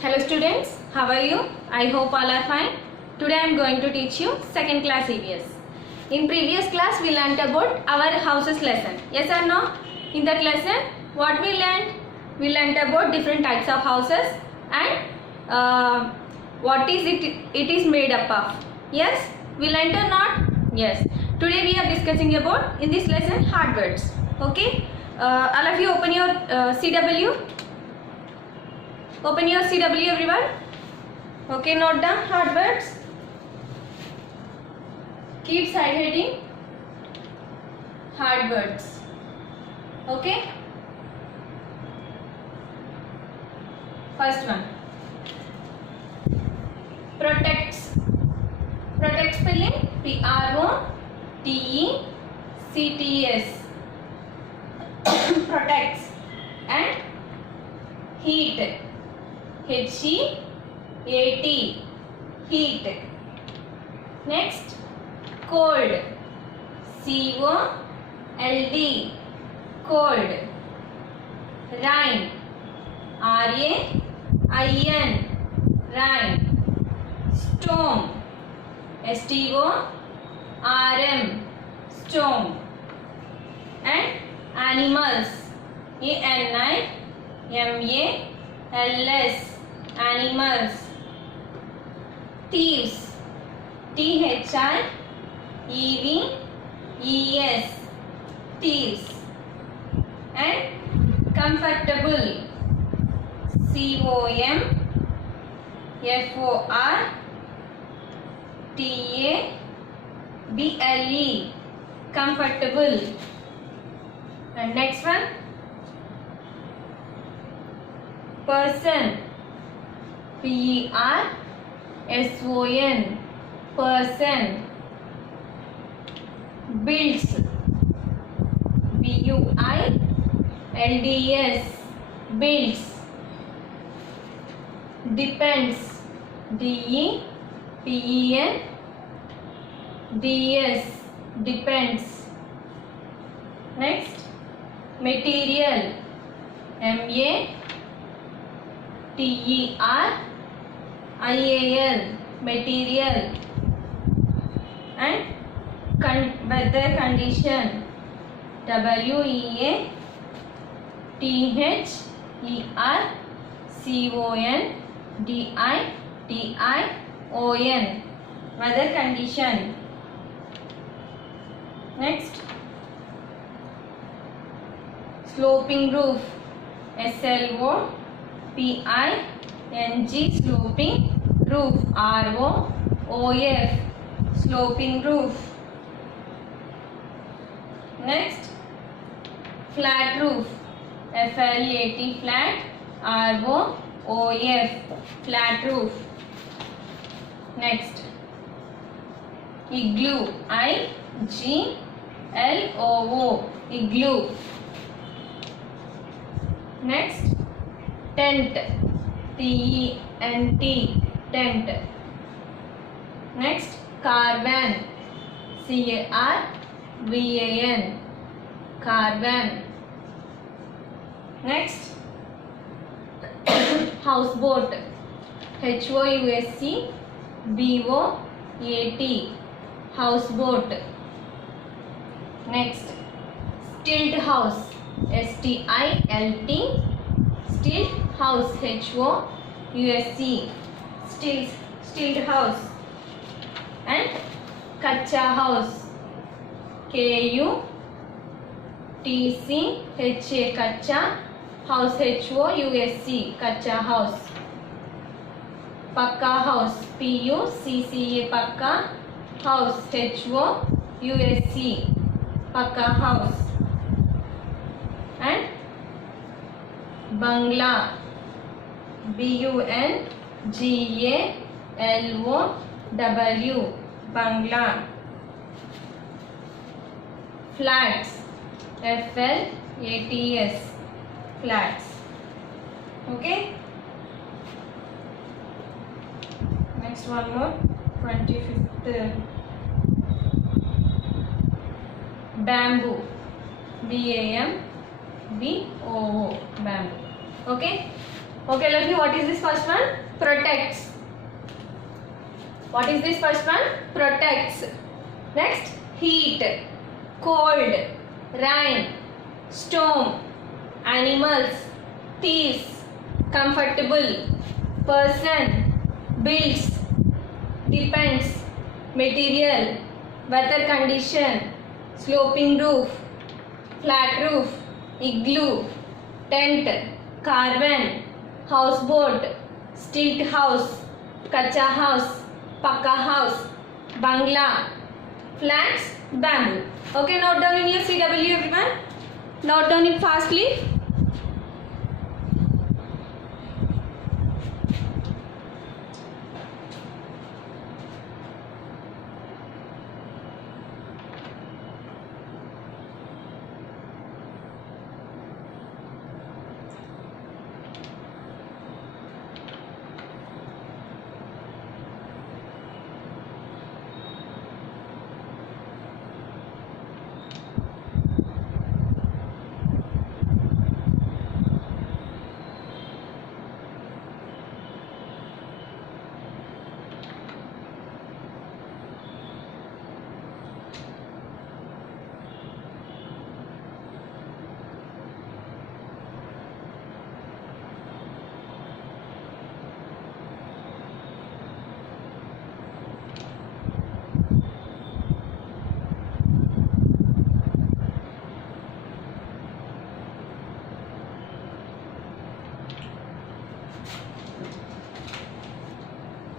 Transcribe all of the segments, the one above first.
Hello students, how are you? I hope all are fine. Today I am going to teach you second class EVS. In previous class we learnt about our houses lesson. Yes or no? In that lesson what we learnt? We learnt about different types of houses and what is it is made up of. Yes? We learnt or not? Yes. Today we are discussing about in this lesson hard words. Okay? All of you open your CW. Open your CW everyone. Okay, note down hard words. Keep side heading hard words. Okay. First one. Protects. Protect spelling PROTECTS. Protects. And heat. HEAT. Heat. Next, cold. COLD. Cold. Rain. RAIN. Rain. Storm. STORM. Storm. And animals. ANIMALS. Animals. Thieves. THIEVES. Thieves. And comfortable. COMFORTABLE. Comfortable. And next one. Person. PERSON. Person. Builds. BUILDS. Builds. Depends. DEPENDS. Depends. Next, material. MATERIAL. Material. And weather condition. WEATHERCONDITION. Weather condition. Next, sloping roof. SLOPING. Sloping roof. ROOF. Sloping roof. Next, flat roof. FLAT. Flat. ROOF. Flat roof. Next, igloo. IGLOO. Igloo. Next, tent. TENT. Tent. Next, caravan. CARVAN. Caravan. Next, houseboat. HOUSEBOAT. Houseboat. Next, stilt house. STILT. Stilt house. HOUSE. Stilt house. And kacha house. KUTCHA. Kacha house. HOUSE. Kacha house. Pakka house. PUCCA. Pakka house. HOUSE. Pakka house. And bungalow. BUNGALOW. Bungalow. Flats. FLATS. Flats. Okay. Next one more. 25th. Bamboo. BAMBOO. Bamboo. Okay. Okay, let's see what is this first one? Protects. What is this first one? Protects. Next, heat, cold, rain, storm, animals, thieves, comfortable, person, builds, depends, material, weather condition, sloping roof, flat roof, igloo, tent, caravan, houseboat, street house, kacha house, pakka house, bangla, flats, bamboo. Okay, note down in your CW everyone. Note down it fastly.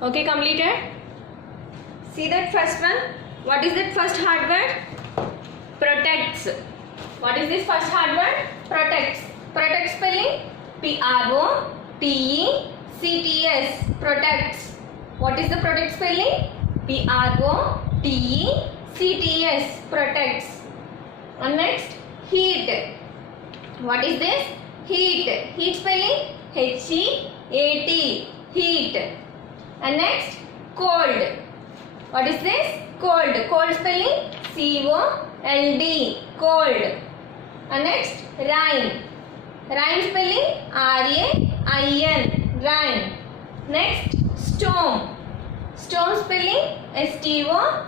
Okay, completed. See that first one. What is that first hard word? Protects. What is this first hard word? Protects. Protect spelling Protects. Protects. What is the protect spelling? Protects. Protects. And next, heat. What is this? Heat. Heat spelling HEAT. Heat. And next, cold. What is this? Cold. Cold spelling COLD. Cold. And next, rain. Rain spelling RAIN. Rain. Next, storm. Storm spelling STORM.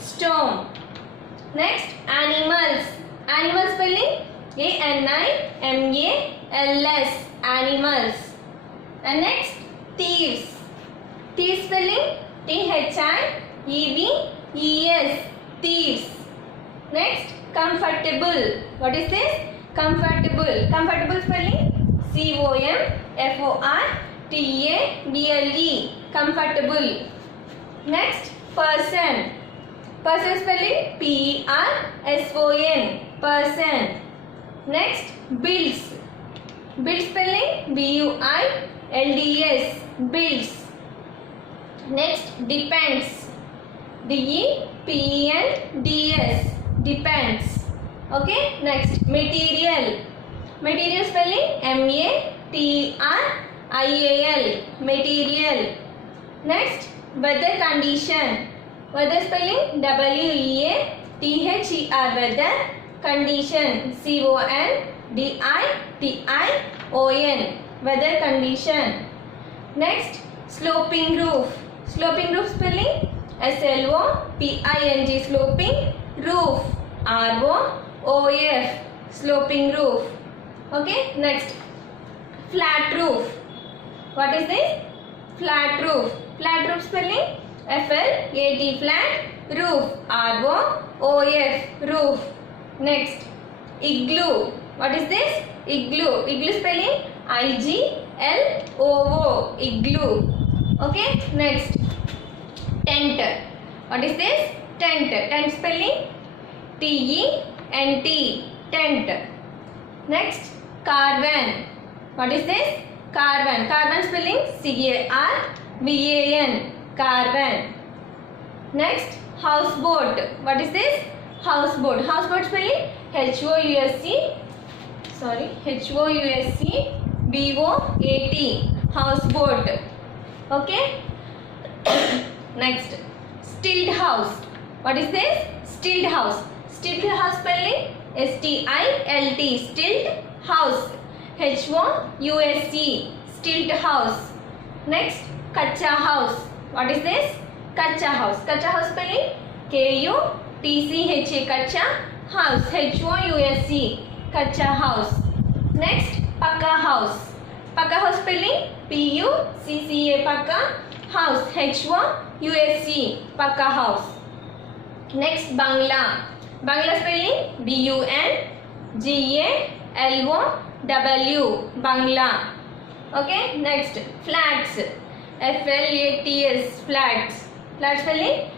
Storm. Next, animals. Animal spelling ANIMALS. Animals. And next, thieves. Thieves spelling THIEVES. Thieves. Next, comfortable. What is this? Comfortable. Comfortable spelling COMFORTABLE. Comfortable. Next, person. Person spelling PERSON. Person. Next, builds. Builds spelling BUILDS. Builds. Next, depends. DEPENDS. Depends. Okay. Next, material. Material spelling MATERIAL. Material. Next, weather condition. Weather spelling WEATHER. Weather condition CONDITION. Weather condition. Next, sloping roof. Sloping roof spelling SLOPING. Sloping roof ROOF. Sloping roof. Okay. Next, flat roof. What is this? Flat roof. Flat roof spelling FLAT. Flat roof ROOF. Roof. Next, igloo. What is this? Igloo. Igloo spelling IGLOO. Igloo. Okay. Next, tent. What is this? Tent. Tent spelling TENT. Tent. Next, caravan. What is this? Caravan. Caravan spelling CARVAN. Caravan. Next, houseboat. What is this? Houseboat. Houseboat spelling HOUSEBOAT. Houseboat. Okay. Next, stilled house. What is this? Stilled house. Stilled house spelling STILT. Stilled house. House, stilt house. Next, kacha house. What is this? Kacha house. Kacha house spelling Kutcha, kacha house. House, kacha house. Next, pakka house. Pakka house spelling Pucca, pakka house. House, pakka house. Next, bangla. Bangla spelling Bungalow, bangla. Okay. Next, flats. Flats, flats. Flat spelling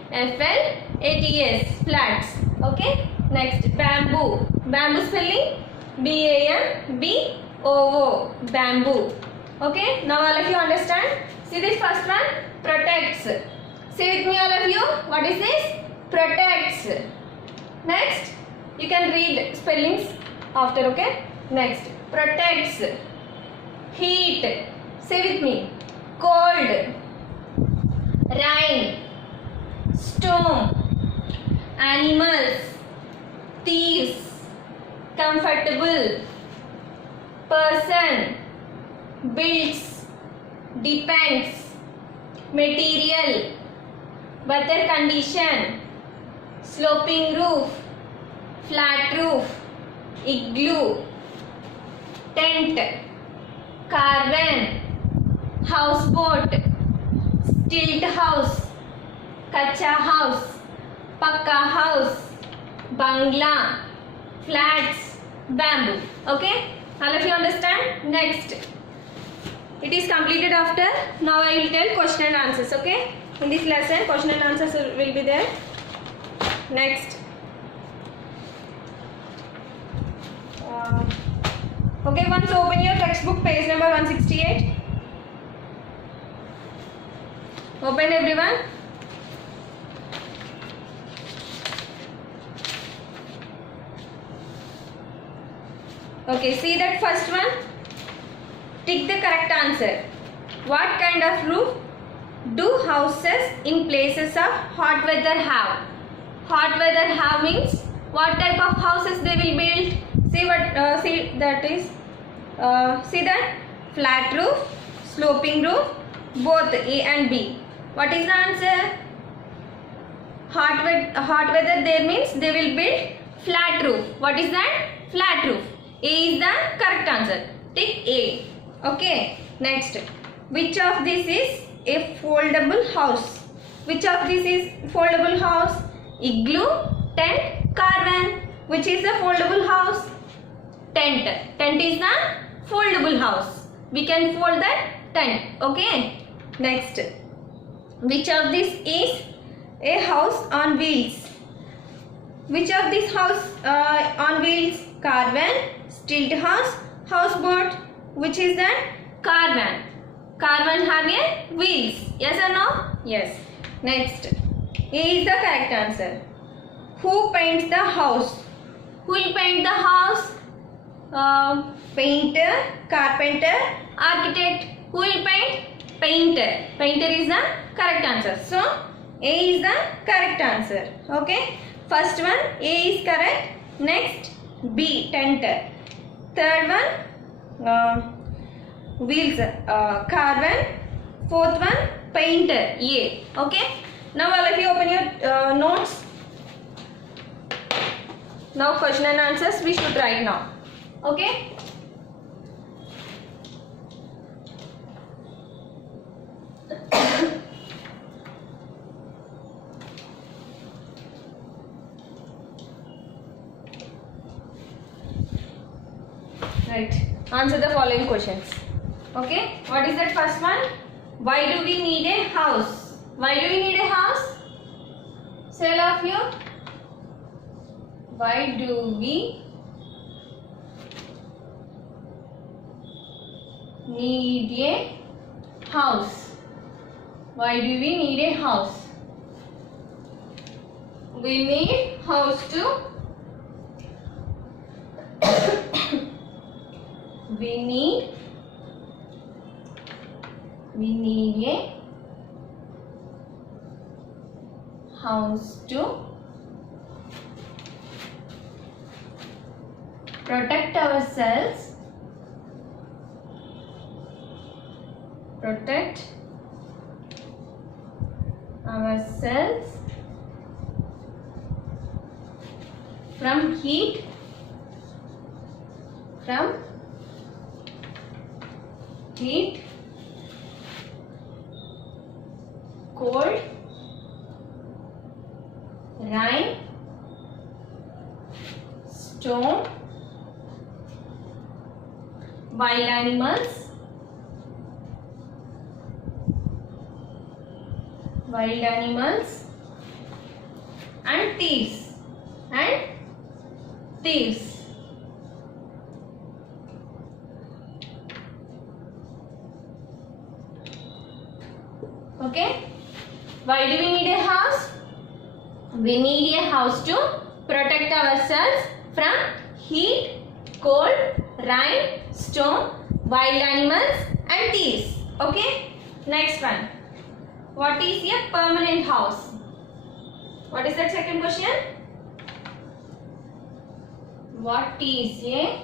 Flats, flats. Okay. Next, bamboo. Bamboo spelling Bamboo, bamboo. Okay. Now all of you understand. See this first one, protects. Say with me all of you. What is this? Protects. Next, you can read spellings after. Okay. Next, protects. Heat. Say with me. Cold. Rain. Storm. Animals. Thieves. Comfortable. Person. Builds. Depends. Material. Weather condition. Sloping roof. Flat roof. Igloo. Tent. Caravan. Houseboat. Stilt house. Kacha house. Pakka house. Bangla. Flats. Bamboo. Okay? All of you understand? Next. It is completed after. Now I will tell question and answers. Okay? In this lesson, question and answers will be there. Next. Okay, once open your textbook, page number 168. Open everyone. Okay, see that first one. Tick the correct answer. What kind of roof do houses in places of hot weather have? Hot weather have means what type of houses they will build? See what? See that is. See that flat roof, sloping roof, both A and B. What is the answer? Hot weather there means they will build flat roof. What is that? Flat roof. A is the correct answer. Tick A. Okay. Next. Which of this is a foldable house? Which of this is foldable house? Igloo, tent, caravan. Which is the foldable house? Tent. Tent is the foldable house. We can fold that tent. Okay. Next. Which of this is a house on wheels? Which of this house on wheels? Caravan, stilt house, houseboat. Which is that? Caravan. Caravan have a wheels. Yes or no? Yes. Next. A is the correct answer. Who paints the house? Who will paint the house? Painter, carpenter, architect. Who will paint? Painter. Painter is the correct answer. So, A is the correct answer. Okay. First one, A is correct. Next, B, tent. Third one, wheels, caravan. Fourth one, painter, A. Okay. Now all of you open your notes. Now question and answers we should write now. Okay. Right. Answer the following questions. Okay. What is that first one? Why do we need a house? Why do we need a house? Say all of you. Why do we need a house? Why do we need a house? We need house to we need a house to protect ourselves protect ourselves from heat, cold, rain, storm, wild animals, and thieves. Okay, why do we need a house? We need a house to protect ourselves from heat, cold, rain, storm, wild animals and thieves. Okay, next one. What is a permanent house? What is that second question? What is a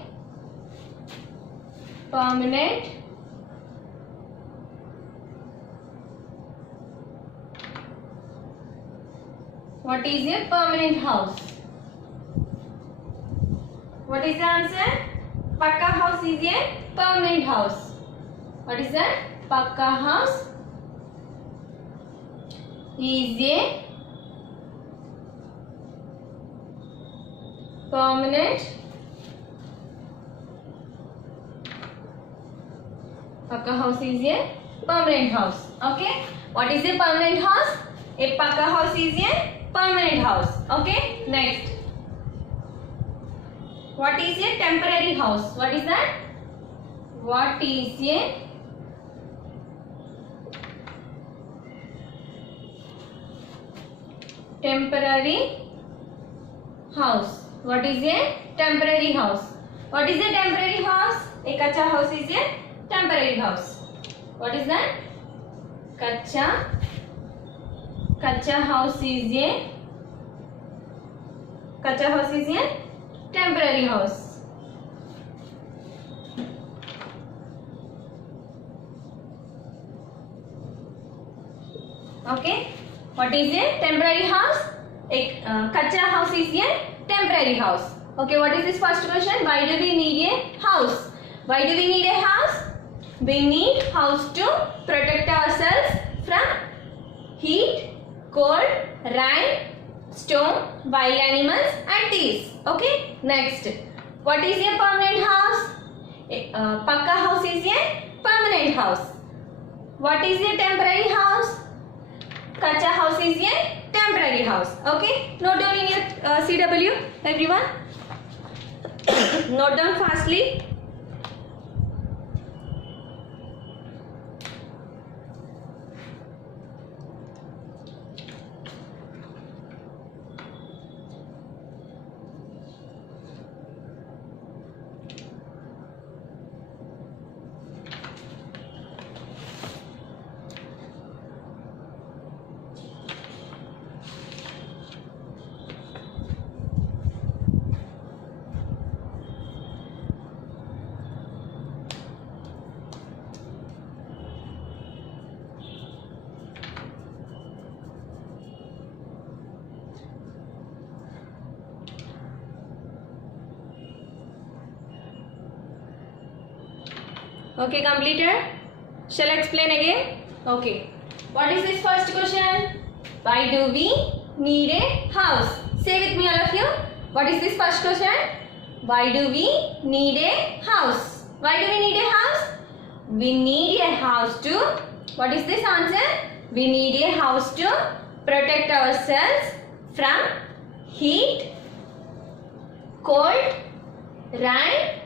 permanent house? What is the answer? Pakka house is a permanent house. What is that? Pakka house is a permanent house. Okay, what is a permanent house? A pakka house is a permanent house. Okay, next. What is a temporary house? What is that? What is a temporary house? What is a temporary house? What is a temporary house? A kacha house is a temporary house. What is that? Kacha house is a temporary house. Okay, what is a temporary house? A kacha house is a temporary house. Okay, what is this first question? Why do we need a house? Why do we need a house? We need house to protect ourselves from heat, cold, rain, storm, wild animals and thieves. Okay, next. What is a permanent house? Pakka house is a permanent house. What is a temporary house? Kacha house is a temporary house. Okay, note down in your CW, everyone. Note down fastly. Okay, completed. Shall I explain again? Okay. What is this first question? Why do we need a house? Say with me, all of you. What is this first question? Why do we need a house? Why do we need a house? We need a house to, what is this answer? We need a house to protect ourselves from heat, cold, rain,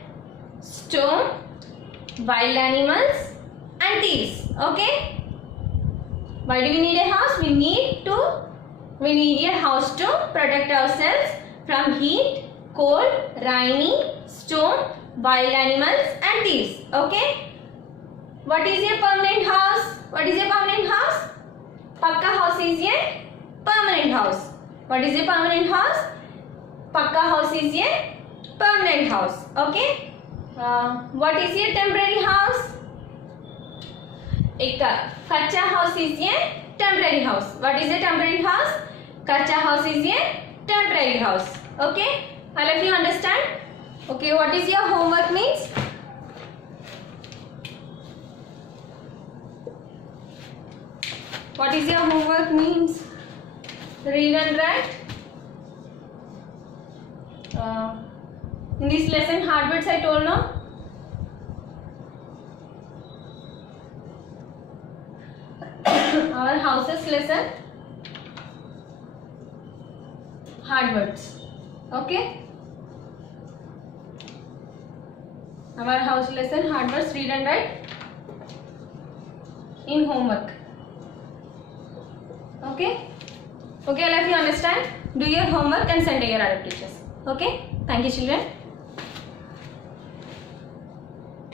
storm, wild animals and thieves. Okay, why do we need a house? We need a house to protect ourselves from heat, cold, rainy, storm, wild animals and thieves. Okay, what is a permanent house? What is a permanent house? Pakka house is a permanent house. What is a permanent house? Pakka house is a permanent house. Okay. What is a temporary house? एक kachcha house is a temporary house. What is a temporary house? Kachcha house is a temporary house. Okay, all of you understand? Okay, what is your homework means? What is your homework means? Read and write. In this lesson, hard words I told now. Our houses lesson, hard words. Okay. Our house lesson, hard words, read and write in homework. Okay. Okay, all of you understand? Do your homework and send to your other teachers. Okay. Thank you, children.